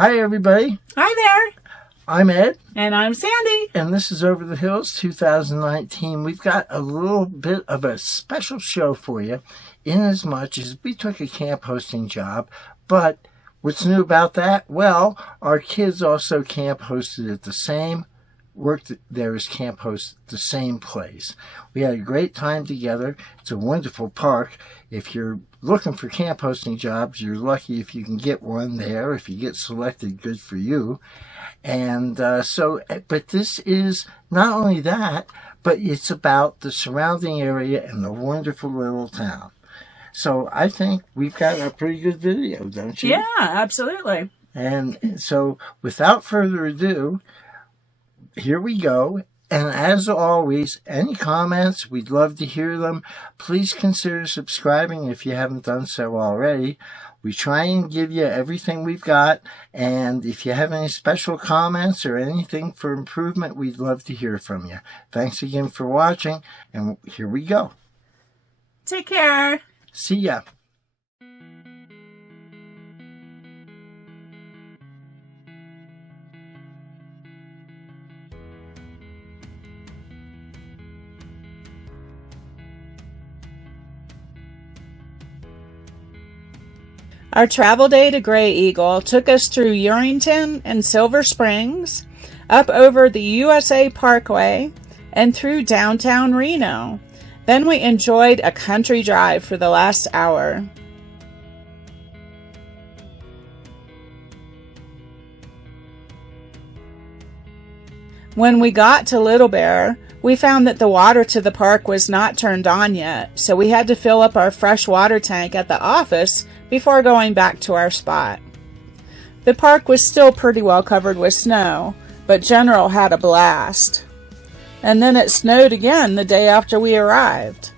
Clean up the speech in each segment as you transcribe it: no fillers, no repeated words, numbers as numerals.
Hi, everybody. Hi there. I'm Ed. And I'm Sandy. And this is Over the Hills 2019. We've got a little bit of a special show for you, in as much as we took a camp hosting job. But what's new about that? Well, our kids also camp hosted at the same, worked there as camp hosts at the same place. We had a great time together. It's a wonderful park. If you're looking for camp hosting jobs, you're lucky if you can get one there. If you get selected, good for you. And but this is not only that, but it's about the surrounding area and the wonderful little town. So I think we've got a pretty good video, don't you? Yeah, absolutely. And so without further ado, here we go. And as always, any comments, we'd love to hear them. Please consider subscribing if you haven't done so already. We try and give you everything we've got. And if you have any special comments or anything for improvement, we'd love to hear from you. Thanks again for watching. And here we go. Take care. See ya. Our travel day to Graeagle took us through Urington and Silver Springs, up over the USA Parkway, and through downtown Reno. Then we enjoyed a country drive for the last hour. When we got to Little Bear, we found that the water to the park was not turned on yet, so we had to fill up our fresh water tank at the office before going back to our spot. The park was still pretty well covered with snow, but General had a blast. And then it snowed again the day after we arrived.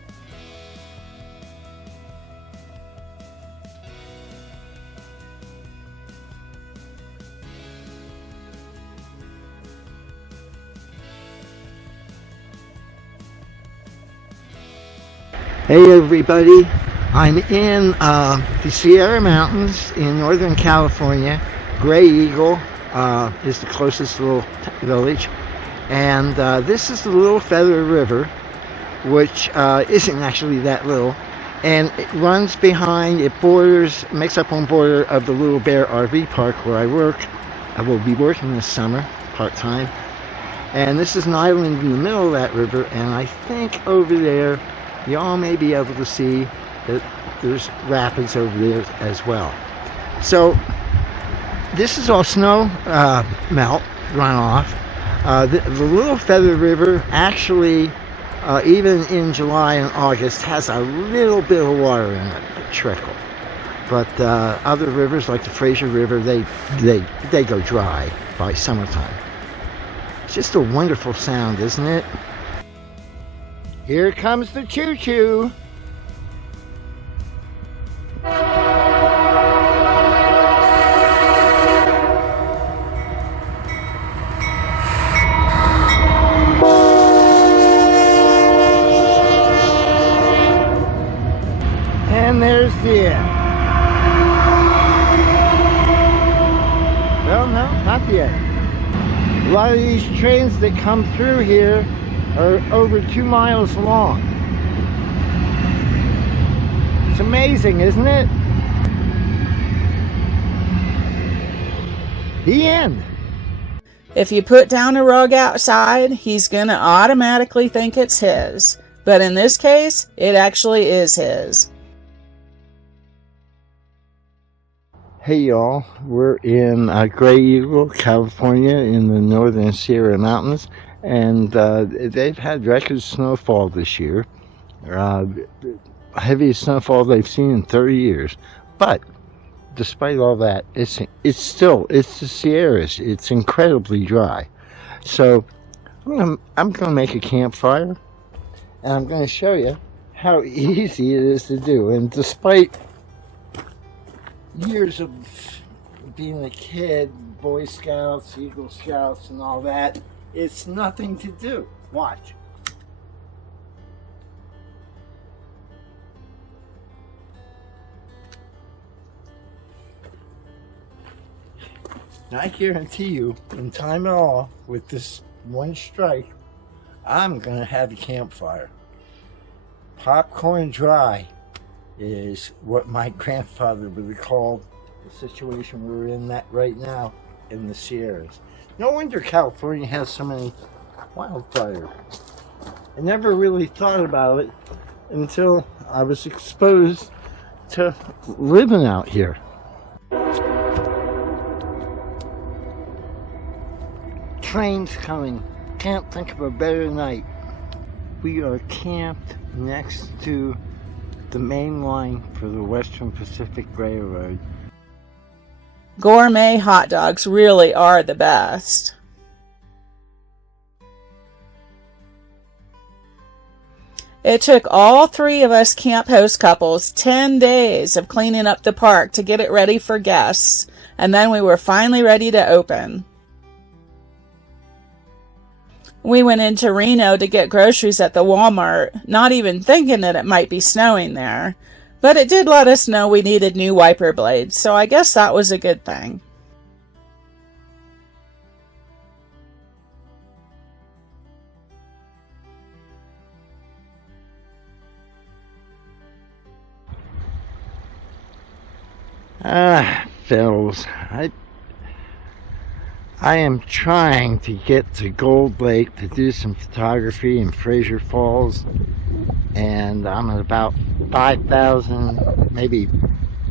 Hey everybody, I'm in the Sierra Mountains in Northern California. Graeagle is the closest little village, and this is the Little Feather River, which isn't actually that little, and it runs behind, it borders, makes up on border of the Little Bear RV Park where I work. I will be working this summer, part-time, and this is an island in the middle of that river, and I think over there y'all may be able to see that there's rapids over there as well. So this is all snow melt runoff. The Little Feather River actually, even in July and August, has a little bit of water in it, a trickle. But other rivers like the Frasier River, they go dry by summertime. It's just a wonderful sound, isn't it? Here comes the choo-choo. And there's the end. Well, no, not the end. A lot of these trains that come through here are over 2 miles long. It's amazing, isn't it? The end. If you put down a rug outside, he's gonna automatically think it's his. But in this case, it actually is his. Hey y'all, we're in Graeagle, California in the northern Sierra Mountains. And they've had record snowfall this year, heaviest snowfall they've seen in 30 years. But despite all that, it's the Sierras. It's incredibly dry. So I'm gonna make a campfire, and I'm gonna show you how easy it is to do. And despite years of being a kid, Boy Scouts, Eagle Scouts, and all that, it's nothing to do. Watch. And I guarantee you, in time at all, with this one strike, I'm gonna have a campfire. Popcorn dry is what my grandfather would have called the situation we're in that right now in the Sierras. No wonder California has so many wildfires. I never really thought about it until I was exposed to living out here. Train's coming. Can't think of a better night. We are camped next to the main line for the Western Pacific Railroad. Gourmet hot dogs really are the best. It took all three of us camp host couples 10 days of cleaning up the park to get it ready for guests, and then we were finally ready to open. We went into Reno to get groceries at the Walmart, not even thinking that it might be snowing there, but it did let us know we needed new wiper blades, so I guess that was a good thing. Phils, I am trying to get to Gold Lake to do some photography in Frasier Falls, and I'm at about 5,000, maybe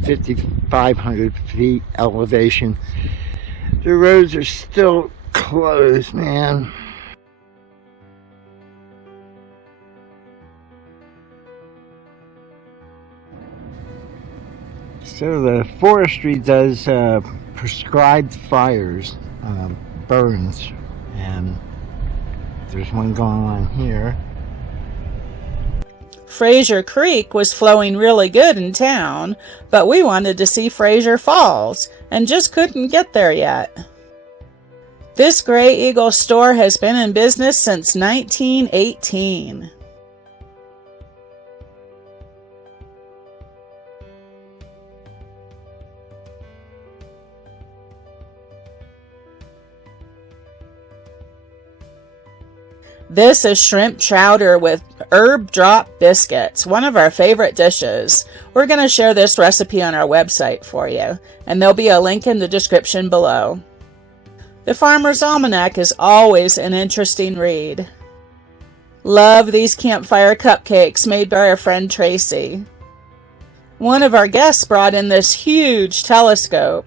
5,500 feet elevation. The roads are still closed, man. So the forestry does prescribed fires, burns, and there's one going on here. Frasier Creek was flowing really good in town, but we wanted to see Frasier Falls and just couldn't get there yet. This Graeagle store has been in business since 1918. This is shrimp chowder with herb drop biscuits, one of our favorite dishes. We're going to share this recipe on our website for you, and there'll be a link in the description below. The Farmer's Almanac is always an interesting read. Love these campfire cupcakes made by our friend Tracy. One of our guests brought in this huge telescope.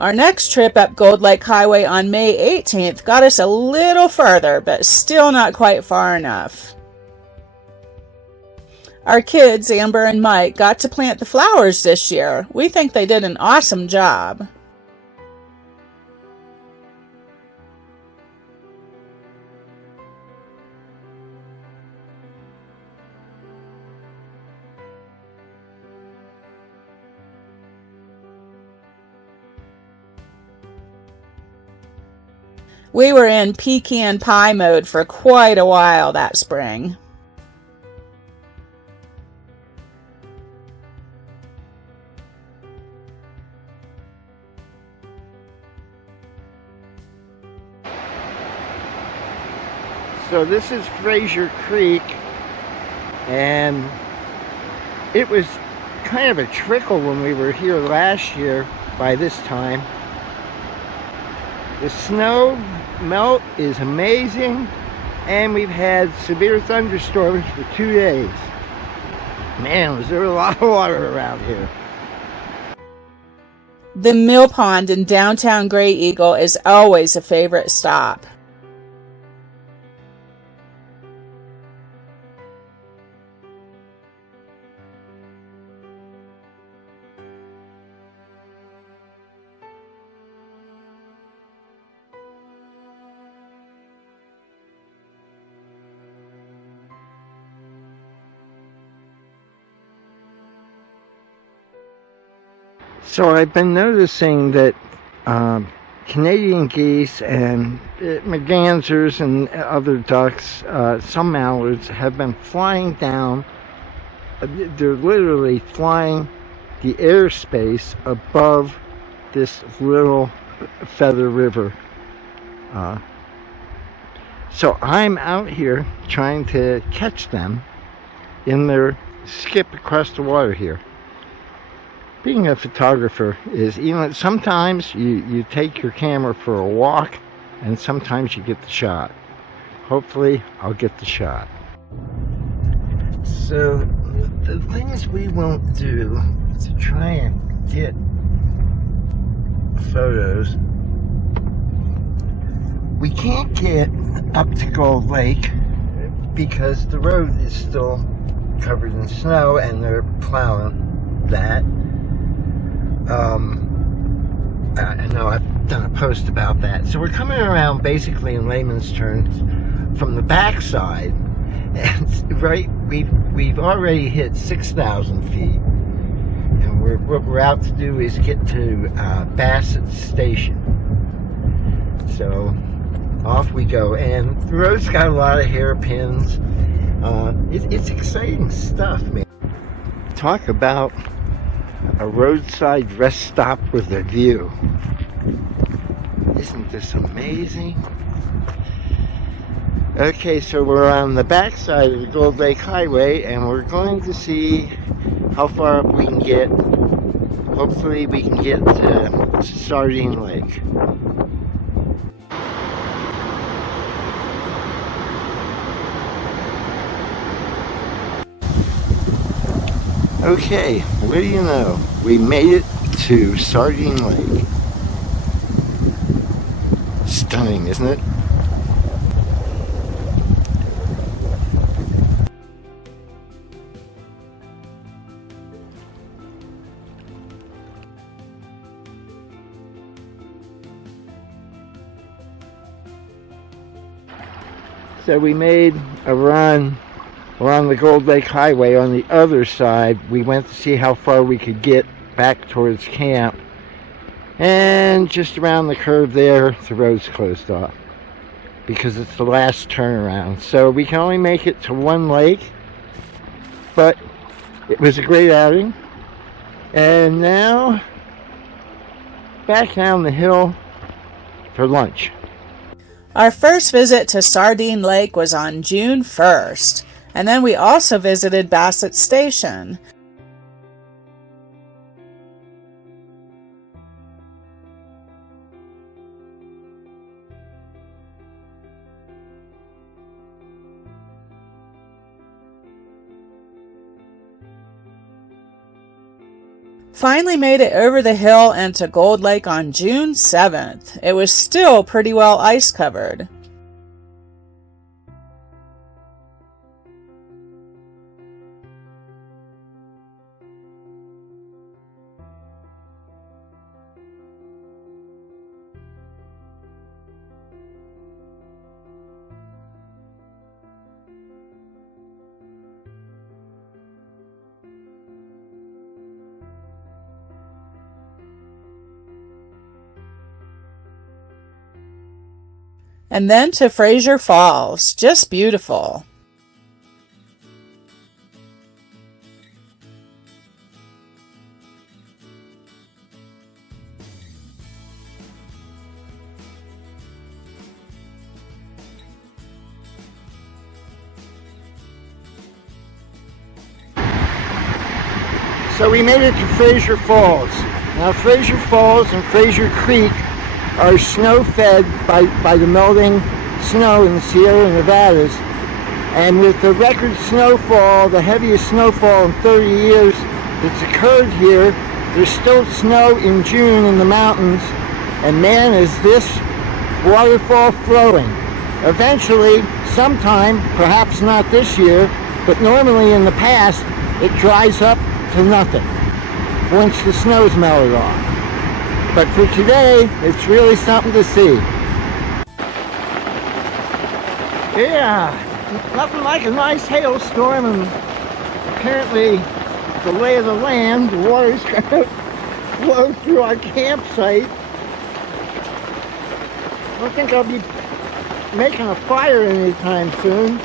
Our next trip up Gold Lake Highway on May 18th got us a little further, but still not quite far enough. Our kids, Amber and Mike, got to plant the flowers this year. We think they did an awesome job. We were in pecan pie mode for quite a while that spring. So this is Frasier Creek, and it was kind of a trickle when we were here last year by this time. The snow melt is amazing, and we've had severe thunderstorms for 2 days. Man, was there a lot of water around here. The Mill Pond in downtown Graeagle is always a favorite stop. So I've been noticing that Canadian geese and mergansers and other ducks, some mallards, have been flying down. They're literally flying the airspace above this little feather river. So I'm out here trying to catch them in their skip across the water here. Being a photographer is, sometimes you take your camera for a walk, and sometimes you get the shot. Hopefully I'll get the shot. So the things we won't do to try and get photos, we can't get up to Gold Lake because the road is still covered in snow and they're plowing that. I know I've done a post about that. So we're coming around basically in layman's terms from the backside, and right, we've already hit 6,000 feet, and what we're out to do is get to Bassett Station. So off we go, and the road's got a lot of hairpins. It's exciting stuff, man. Talk about a roadside rest stop with a view. Isn't this amazing? Okay, so we're on the backside of the Gold Lake Highway, and we're going to see how far up we can get. Hopefully we can get to Sardine Lake. Okay, what do you know? We made it to Sardine Lake. Stunning, isn't it? So we made a run. We're on the Gold Lake Highway. On the other side, we went to see how far we could get back towards camp. And just around the curve there, the road's closed off because it's the last turnaround. So we can only make it to one lake, but it was a great outing. And now, back down the hill for lunch. Our first visit to Sardine Lake was on June 1st, and then we also visited Bassett Station. Finally made it over the hill and to Gold Lake on June 7th. It was still pretty well ice covered. And then to Frasier Falls, just beautiful. So we made it to Frasier Falls. Now Frasier Falls and Frasier Creek are snow-fed by the melting snow in the Sierra Nevadas. And with the record snowfall, the heaviest snowfall in 30 years that's occurred here, there's still snow in June in the mountains. And man, is this waterfall flowing. Eventually, sometime, perhaps not this year, but normally in the past, it dries up to nothing once the snow's melted off. But for today, it's really something to see. Yeah, nothing like a nice hailstorm, and apparently the lay of the land, the water's going to flow through our campsite. don't think I'll be making a fire anytime soon.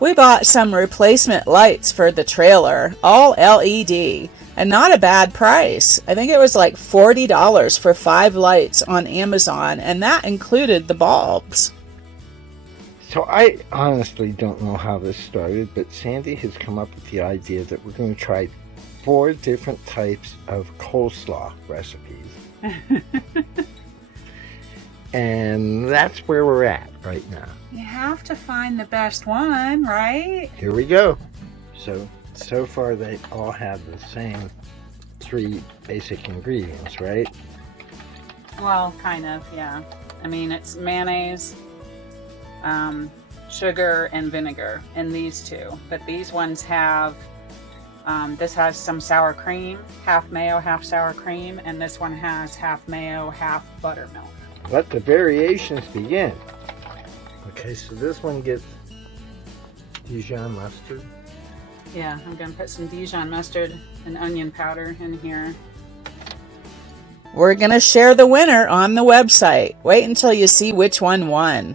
We bought some replacement lights for the trailer, all LED, and not a bad price. I think it was like $40 for 5 lights on Amazon, and that included the bulbs. So I honestly don't know how this started, but Sandy has come up with the idea that we're going to try 4 different types of coleslaw recipes. And that's where we're at right now. You have to find the best one, right? Here we go. So far they all have the same 3 basic ingredients, right? Well, kind of, yeah. I mean, it's mayonnaise, sugar, and vinegar in these 2. But these ones have, this has some sour cream, half mayo, half sour cream, and this one has half mayo, half buttermilk. Let the variations begin. Okay, so this one gets Dijon mustard. Yeah, I'm going to put some Dijon mustard and onion powder in here. We're going to share the winner on the website. Wait until you see which one won.